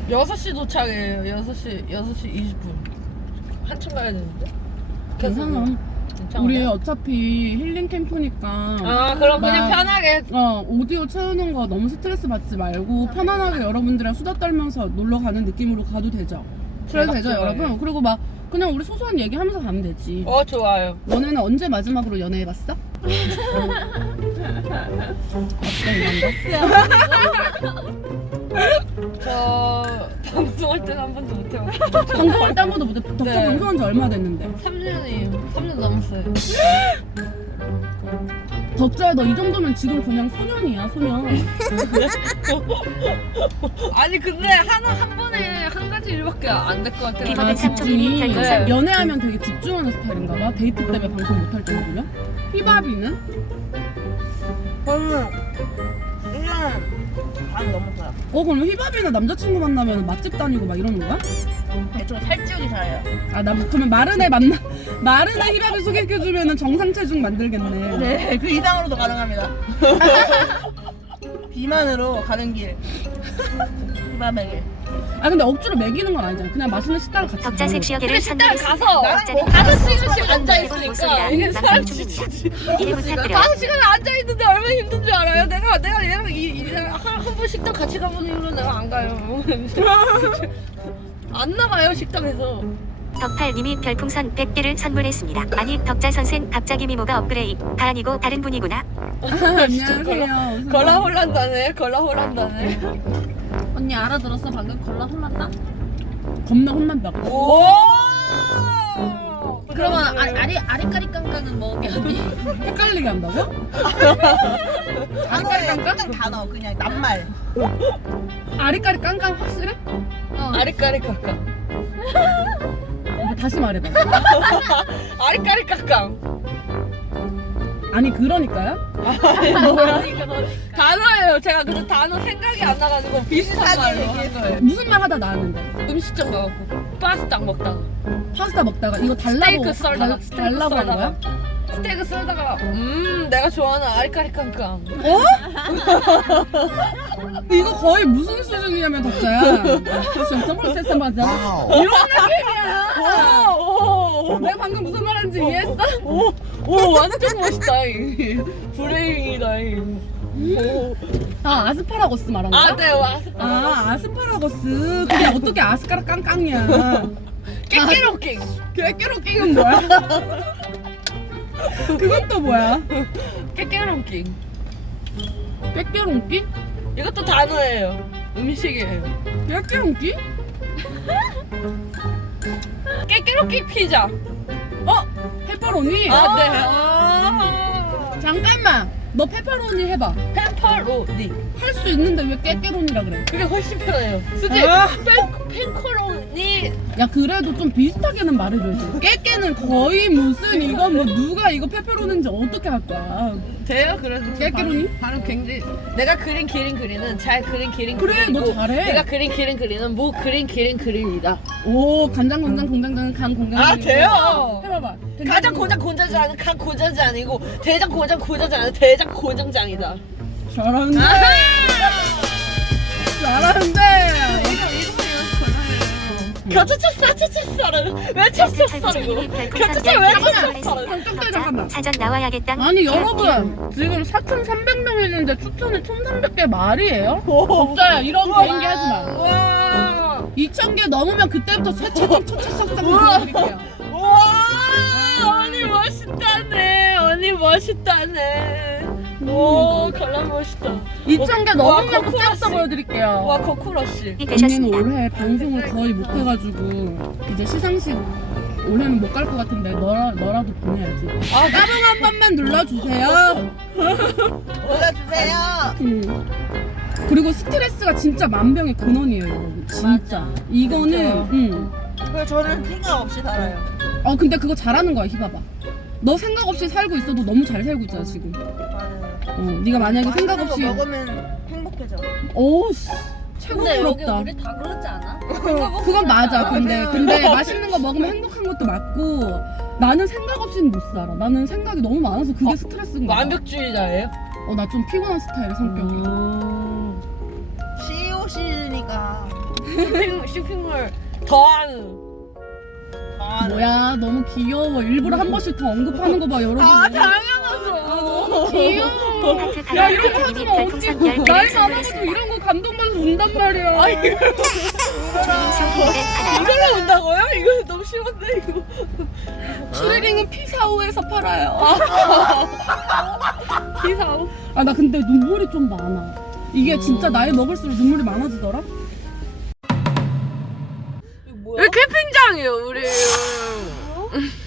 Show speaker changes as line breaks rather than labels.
6시 도착이에요. 6시 20분. 한참 가야 되는데.
괜찮아. 우리 어차피 힐링 캠프니까.
아, 그럼 그냥 편하게.
오디오 채우는 거 너무 스트레스 받지 말고 편안하게 여러분들이랑 수다 떨면서 놀러 가는 느낌으로 가도 되죠. 그래도 되죠,
좋아요.
여러분? 그리고 막 그냥 우리 소소한 얘기 하면서 가면 되지.
좋아요.
너네는 언제 마지막으로 연애해봤어?
저 방송할 때는 한 번도 못 해봤어요.
방송할 때 한 번도 못해. 덕자
네.
방송한 지 얼마 됐는데?
3년이에요. 3년 넘었어요.
덕자야, 너 이 정도면 지금 그냥 소년이야, 소년.
아니 근데 한 번에 한 가지 일밖에 안 될 것 같아요.
비버드 삼촌님이 별풍선.
네.
연애하면 되게 집중하는 스타일인가 봐. 데이트 때문에 방송 못할 정도면. 휘바비는?
저는 1년 반 넘었어요.
그럼 휘바비는 남자친구 만나면 맛집 다니고 막 이러는 거야?
저 살찌우기 잘해요.
그러면 마른애 휘바비 소개해주면은 정상 체중 만들겠네.
네, 그 이상으로도 가능합니다. 비만으로 가는 길. 비만에게.
근데 억지로 먹이는 건 아니잖아. 그냥 맛있는 식당을 같이
덕자
가는
섹시어게를
근데 식당
선물했습니다.
가서
나랑
다섯
먹고
시간씩 앉아있으니까 이게 사람
방송중입니다. 이해 부탁드려요.
5시간 앉아있는데 얼마나 힘든 줄 알아요? 내가 얘랑 한번 식당 같이 가보는 이유로 내가 안 가요. 안 나가요 식당에서.
덕팔님이 별풍선 100개를 선물했습니다. 아니 덕자 선생 갑자기 미모가 업그레이드가 아니고 다른 분이구나.
안녕하세요.
걸라 홀란다네. 걸라 홀란다네.
언니 알아들었어? 방금 걸라 혼났나?
겁나 혼난다고.
오!
그러면 아리까리 깡깡은 뭐게 언니?
헷갈리게 한다고?
단어에 깡깡 단어 그냥 낱말.
아리까리 깡깡 확실해?
아리까리 깎아.
다시 말해봐.
아리까리 깎아.
아니 그러니까요?
단어예요. 제가 근데 단어 생각이 안 나가지고 비슷한 말로 한 거예요.
무슨 말 하다 나왔는데
음식점 가갖고 파스타 먹다가
파스타 먹다가 이거 달라고
스테이크 썰다가
달라고 한 거야?
스테이크 썰다가 내가 좋아하는 아리까리 깡깡.
이거 거의 무슨 수준이냐면 덕자야. 진짜 세세 맞아. 이런 느낌이야. 내가 방금 무슨 말하는지 이해했어?
오 완전 멋있다. 브레이킹이다.
아스파라거스 말한 거야?
네 와.
아스파라거스. 그게 어떻게 아스카라 깡깡이야.
깨깨로킹.
깨깨로킹은 뭐야? 그건 또 뭐야?
깨깨로킹.
깨깨롱끼?
이것도 단어예요. 음식이에요.
깨깨롱끼?
깨깨로킹 피자.
페퍼로니?
네.
잠깐만. 너 페퍼로니 해봐.
페퍼로니.
할 수 있는데 왜 깨깨로니라 그래?
그게 훨씬 편해요. 수지 펜코로니.
야 그래도 좀 비슷하게는 말해줘야지. 깨깨는 거의 무슨 이거 뭐 누가 이거 페퍼로니인지 어떻게 할 거야?
돼요? 그래도
깨깨로니?
발음 굉장히 내가 그린 그리는 잘 그린
그래, 너 잘해.
내가 그린 그리는 무 그린 그림이다.
오 간장 공장 공장장 간 공장.
돼요.
해봐봐.
가장 고장 고장장은 간 고장장 아니고 대장 고장 고장장 아니고 대장 고장장이다.
잘하는데. 잘하는데.
겨차차 왜 쳤었어라고. 겨차차 왜 쳤었어라고.
잠깐만.
사전 나와야겠다.
아니 여러분 지금 4,300명 했는데 추천이 1,300개 말이에요? 덕자야 이런 개인기 하지 마.
와.
2,000개 넘으면 그때부터 쇠차착 보여드릴게요.
와. 언니 멋있다네. 언니 멋있다네. 오, 갈라 멋있다.
2,000개
와,
넘으면
거꾸로
그때부터 보여드릴게요.
와, 거쿠러씨.
언니는
되셨습니다.
올해 방송을 거의 못해가지고 이제 시상식 올해는 못 갈 것 같은데 너라도 보내야지. 따봉 한 번만 눌러주세요.
올려주세요.
그리고 스트레스가 진짜 만병의 근원이에요 여러분. 진짜 이거는
그래서 저는 생각 없이 살아요.
근데 그거 잘하는 거야 희바바. 너 생각 없이 살고 있어도 너무 잘 살고 있잖아 지금.
맞아요.
네가 만약에 생각
맛있는
없이
거 먹으면 행복해져.
오씨 최고
근데 여기
부럽다.
우리 다 그러지 않아?
그건 맞아. 근데
맞아요.
맛있는 거 먹으면 행복한 것도 맞고 나는 생각 없이는 못 살아. 나는 생각이 너무 많아서 그게 스트레스인 거야.
완벽주의자예요?
나 좀 피곤한 스타일의 성격이.
CEO 시즌이가
쇼핑몰 더한.
뭐야 너무 귀여워. 일부러 한 번씩 더 언급하는 거 봐 여러분.
당연하죠. 귀여워.
하트
야 이런 거
가족님이
하지 마.
별풍선
나이
10개를
많아가지고
선물했습니다.
이런 거 감동받아서 운단 말이야.
주민 쇼핑몰에 하나.
이걸로 온다고요? 이거 너무 심한데 이거.
추리링은 피사오에서 팔아요.
기상.
아 나 근데 눈물이 좀 많아. 이게 진짜 나이 먹을수록 눈물이 많아지더라.
왜 캠핑장이에요 우리?